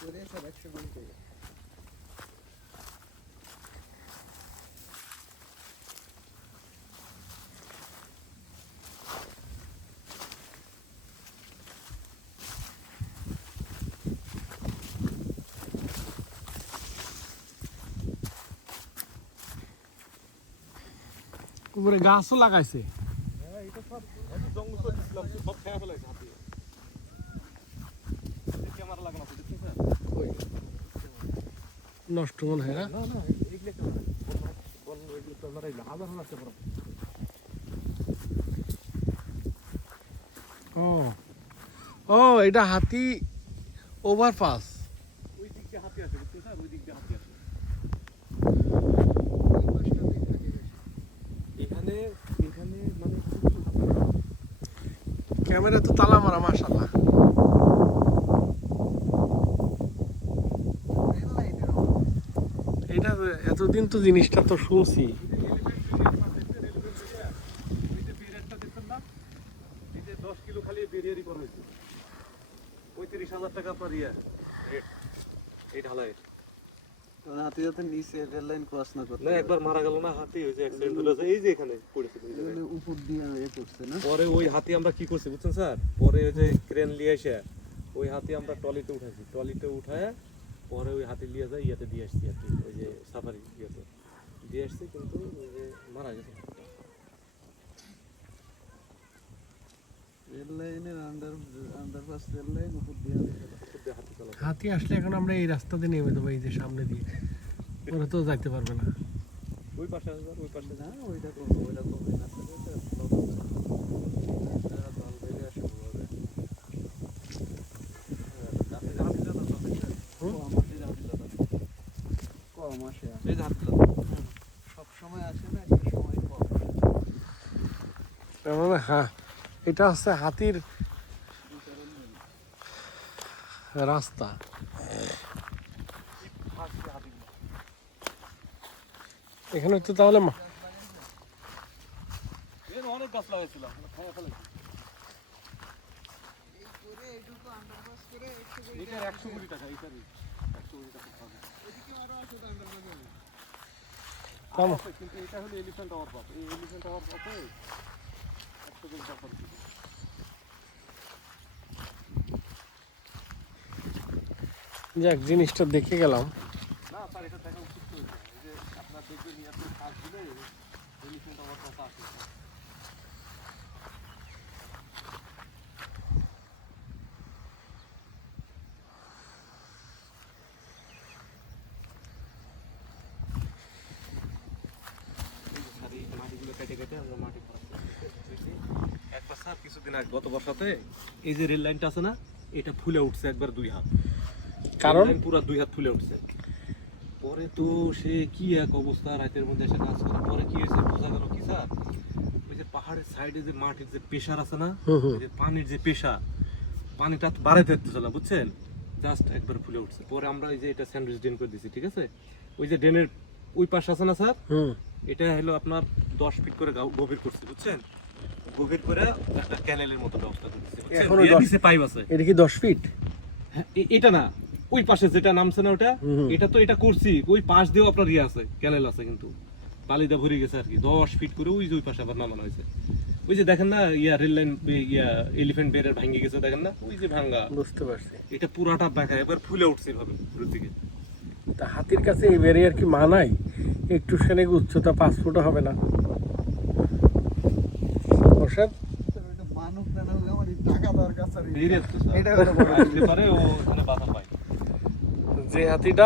করে সব 100 গুণ করে। উপরে গাছও লাগাইছে। হ্যাঁ এটা সব জঙ্গল করে দিছিলাম, সব খেয়ে ফেলাইছে হাতি। ক্যামেরা লাগানো আছে দেখছেন স্যার? ওই নষ্ট মনে হয় না? না না এইগুলো ক্যামেরা বল এগুলো ক্যামেরা এগুলো হাজার হাজার ক্যামেরা। ও ও এটা হাতি ওভারপাস। ওই দিক দিয়ে হাতি আছে দেখছেন স্যার? ওই দিক দিয়ে হাতি আছে। এখানে এখানে মানে ক্যামেরা তো তালা মারা মাশাআল্লাহ। রেল লাইনের এটা এতদিন তো জিনিসটা তো শুনছি। হাতি যাতে নিচে রেল লাইন ক্রস না করতে না একবার মারা গেল না হাতি, ওই যে অ্যাক্সিডেন্ট হলো এই যে এখানে পড়েছিল এই জায়গায়। উপর দিয়ে করছে না। পরে ওই হাতি আমরা কি করছি বুঝছেন স্যার? পরে ওই যে ক্রেন নিয়ে এসে ওই হাতি আমরা ট্রলিতে উঠাইছি, ট্রলিতে উঠায় পরে ওই হাতি নিয়ে যায় ইয়াতে দিয়ে আসছি আর কি, ওই যে সাফারি ইয়েতে দিয়ে আসছি, কিন্তু ওই যে মারা গেছে। রেল লাইনের আন্ডারপাস রেল লাইন উপর দিয়ে হাতি চালা হাতি আসলে এখন আমরা এই রাস্তা দিয়ে নেমে দেবো, এই যে সামনে দিয়ে। ওরা তো যাইতে পারবে না। ওই পাশে আসবে, ওই পাশে না ওইটা করবো, ওইটা করবে না কম আসে, এই যে হাতি সব সময় আসে না, একটা সময় কম। তার মানে হ্যাঁ, এটা হচ্ছে হাতির রাস্তা। এখানে তো তাহলে অনেক গাছ লাগাইছিলাম খাওয়া ফেলেছি। এটার 100 কোটি টাকা, এটারই 100 কোটি টাকা পাবে। আছে, কিন্তু এটা হলো এলিফ্যান্ট আওয়ার পাস। এই এলিফ্যান্ট আওয়ার পাসে 100 কোটি টাকা পাবে। যাক, জিনিসটা দেখে গেলাম। না স্যার এটা দেখা উচিত তো। এই যে আপনার দেখবেন ইয়াতে কাজ দিলে এলিফ্যান্ট আওয়ার পাস আসে। কিছুদিন আগে গত বর্ষাতে এই যে রেল লাইনটা আছে না, এটা ফুলে উঠছে একবার 2 হাত। কারণ পুরো 2 হাত ফুলে উঠছে। পরে তো সে কি এক অবস্থা, রাতের মধ্যে এসে কাজ করে। পরে কি হয়েছে বোঝা গেল কি স্যার, ওই যে পাহাড়ের সাইডে যে মাটির যে প্রেশার আছে না, ওই যে পানির যে প্রেশার, পানিটা বাড়াইতে হচ্ছে না বুঝছেন, জাস্ট একবার ফুলে উঠছে। পরে আমরা এই যে এটা স্যান্ডউইচ ড্রেন করে দিয়েছি, ঠিক আছে? ওই যে ড্রেনের ওই পাশে আছে না স্যার, এটা হলো আপনার 10 ফিট করে গভীর করছে বুঝছেন, গভীর করে একটা ক্যানেলের মতো ব্যবস্থা করতেছে। এখনো এর নিচে পাইপ আছে। এটা কি 10 ফিট? হ্যাঁ, এটা না, ওই পাশে যেটা নামছে না ওটা, এটা তো এটা করছি ওই পাশ দিয়েও আপনার ইয়ে আছে, ক্যানেল আছে, কিন্তু বালিদা ভরে গেছে আর কি। 10 ফিট করে ওই যে ওই পাশে আবার নামানো হয়েছে। ওই যে দেখেন না ইয়া রেল লাইন ইয়া এলিফ্যান্ট বেরের ভাঙে গেছে দেখেন না, ওই যে ভাঙা, বুঝতে পারছি। এটা পুরাটা দেখা এবার ফুলে উঠছে এভাবে পুরো দিকে। তা হাতির কাছে এই ব্যারিয়ার কি মানায়? একটু সেনেক উচ্চতা 5 ফুটও হবে না? ওরশাদ মানুষ না হলে আমার টাকা দরকার, ধীরে তো স্যার এটা হলো বড় আসতে পারে ও ওখানে বাধা পায়। যে হাতিটা